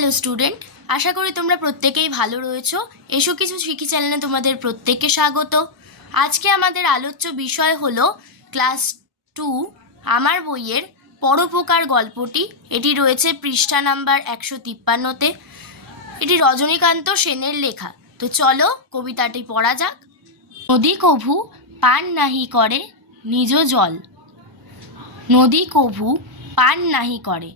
Hello student, আশা করি তোমরা প্রত্যেকেই ভালো রয়েছো। এসো কিছু শিখি চ্যানেলে তোমাদের প্রত্যেককে স্বাগত। আজকে আমাদের আলোচ্য বিষয় হলো ক্লাস 2 আমার বইয়ের পরোপকার গল্পটি। এটি রয়েছে পৃষ্ঠা নাম্বার 153-তে। এটি রজনীকান্ত সেনের লেখা। তো চলো কবিতাটি পড়া যাক। নদী কভু পান নাহি করে নিজ জল। নদী কভু পান নাহি করে,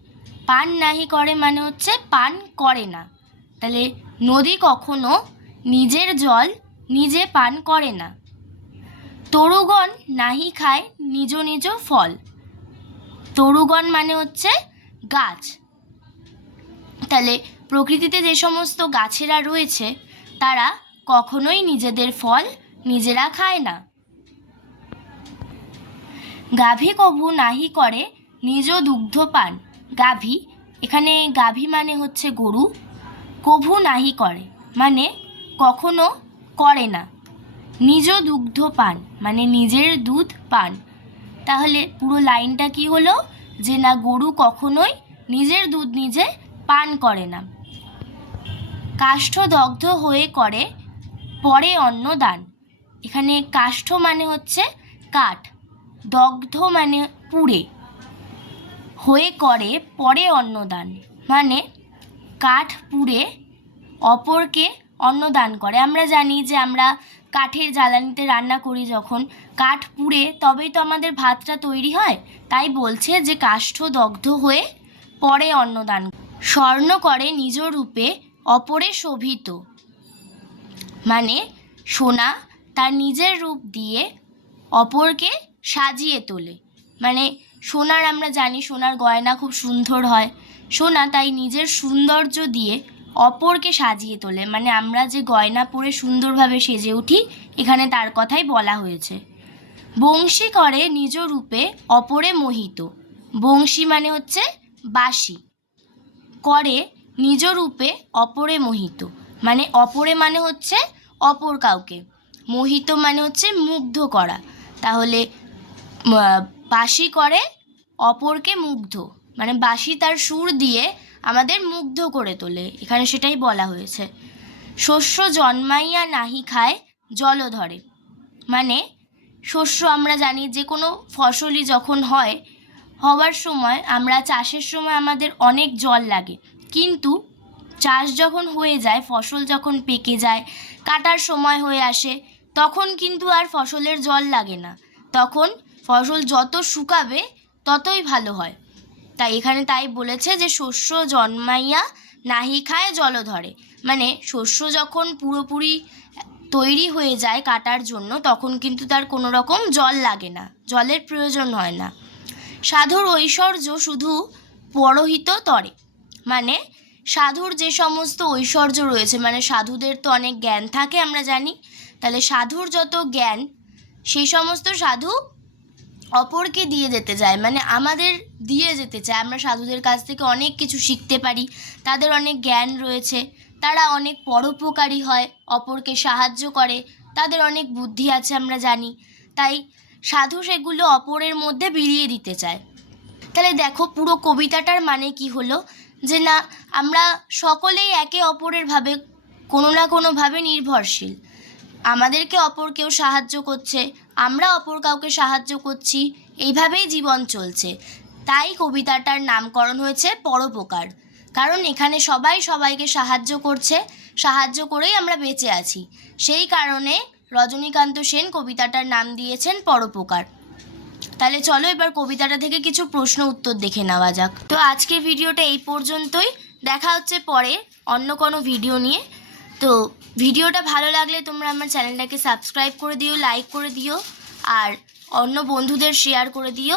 পান নাহি করে মানে হচ্ছে পান করে না। তাহলে নদী কখনো নিজের জল নিজে পান করে না। তরুগণ নাহি খায় নিজ নিজ ফল। তরুগণ মানে হচ্ছে গাছ। তাহলে প্রকৃতিতে যে সমস্ত গাছেরা রয়েছে তারা কখনোই নিজেদের ফল নিজেরা খায় না। গাভী কভু নাহি করে নিজ দুগ্ধ পান। গাভী, এখানে গাভী মানে হচ্ছে গরু। কভু নাহি করে মানে কখনো করে না। নিজ দুগ্ধ পান মানে নিজের দুধ পান। তাহলে পুরো লাইনটা কি হলো, যে না গরু কখনোই নিজের দুধ নিজে পান করে না। কাষ্ঠ দগ্ধ হয়ে করে পরে অন্ন দান। এখানে কাষ্ঠ মানে হচ্ছে কাঠ, দগ্ধ মানে পুড়ে, হয়ে করে পরে অন্নদান মানে কাঠ পুড়ে অপরকে অন্নদান করে। আমরা জানি যে আমরা কাঠের জ্বালানিতে রান্না করি, যখন কাঠ পুড়ে তবেই তো আমাদের ভাতটা তৈরি হয়। তাই বলছে যে কাষ্ঠ দগ্ধ হয়ে পরে অন্নদান। স্বর্ণ করে নিজ রূপে অপরে শোভিত মানে সোনা তার নিজের রূপ দিয়ে অপরকে সাজিয়ে তোলে। মানে সোনার, আমরা জানি সোনার গয়না খুব সুন্দর হয়। সোনা তাই নিজের সৌন্দর্য দিয়ে অপরকে সাজিয়ে তোলে, মানে আমরা যে গয়না পরে সুন্দরভাবে সেজে উঠি, এখানে তার কথাই বলা হয়েছে। বংশী করে নিজ রূপে অপরে মোহিত। বংশী মানে হচ্ছে বাঁশি, করে নিজ রূপে অপরে মোহিত মানে অপরে মানে হচ্ছে অপর কাউকে, মোহিত মানে হচ্ছে মুগ্ধ করা। তাহলে বাঁশি করে অপরকে মুগ্ধ মানে বাঁশি তার সুর দিয়ে আমাদের মুগ্ধ করে তোলে, এখানে সেটাই বলা হয়েছে। শস্য জন্মাইয়া নাহি খায় জলধরে মানে শস্য, আমরা জানি যে কোনো ফসলই যখন হওয়ার সময়, আমরা চাষের সময় আমাদের অনেক জল লাগে, কিন্তু চাষ যখন হয়ে যায়, ফসল যখন পেকে যায়, কাটার সময় হয়ে আসে, তখন কিন্তু আর ফসলের জল লাগে না। তখন ফসল যত শুকাবে ততই ভালো হয়। তাই এখানে তাই বলেছে যে শস্য জন্মাইয়া নাহি খায় জলধরে মানে শস্য যখন পুরোপুরি তৈরি হয়ে যায় কাটার জন্য, তখন কিন্তু তার কোনো রকম জল লাগে না, জলের প্রয়োজন হয় না। সাধুর ঐশ্বর্য শুধু পরহিত তরে মানে সাধুর যে সমস্ত ঐশ্বর্য রয়েছে, মানে সাধুদের তো অনেক জ্ঞান থাকে আমরা জানি। তাহলে সাধুর যত জ্ঞান সেই সমস্ত সাধু অপরকে দিয়ে যেতে চায়, মানে আমাদের দিয়ে যেতে চায়। আমরা সাধুদের কাছ থেকে অনেক কিছু শিখতে পারি, তাদের অনেক জ্ঞান রয়েছে, তারা অনেক পরোপকারী হয়, অপরকে সাহায্য করে, তাদের অনেক বুদ্ধি আছে আমরা জানি। তাই সাধু সেগুলো অপরের মধ্যে বিলিয়ে দিতে চায়। তাহলে দেখো পুরো কবিতাটার মানে কি হলো, যে না আমরা সকলেই একে অপরের ভাবে কোনো না কোনোভাবে নির্ভরশীল। আমাদেরকে অপর কেউ সাহায্য করছে, আমরা অপর কাউকে সাহায্য করছি, এইভাবেই জীবন চলছে। তাই কবিতাটার নামকরণ হয়েছে পরোপকার, কারণ এখানে সবাই সবাইকে সাহায্য করছে, সাহায্য করেই আমরা বেঁচে আছি। সেই কারণে রজনীকান্ত সেন কবিতাটার নাম দিয়েছেন পরোপকার। তাহলে চলো এবার কবিতাটা থেকে কিছু প্রশ্ন উত্তর দেখে নেওয়া যাক। তো আজকের ভিডিওটা এই পর্যন্তই, দেখা হচ্ছে পরে অন্য কোনো ভিডিও নিয়ে। তো ভিডিওটা ভালো লাগলে তোমরা আমার চ্যানেলটাকে সাবস্ক্রাইব করে দিও, লাইক করে দিও, আর অন্য বন্ধুদের শেয়ার করে দিও।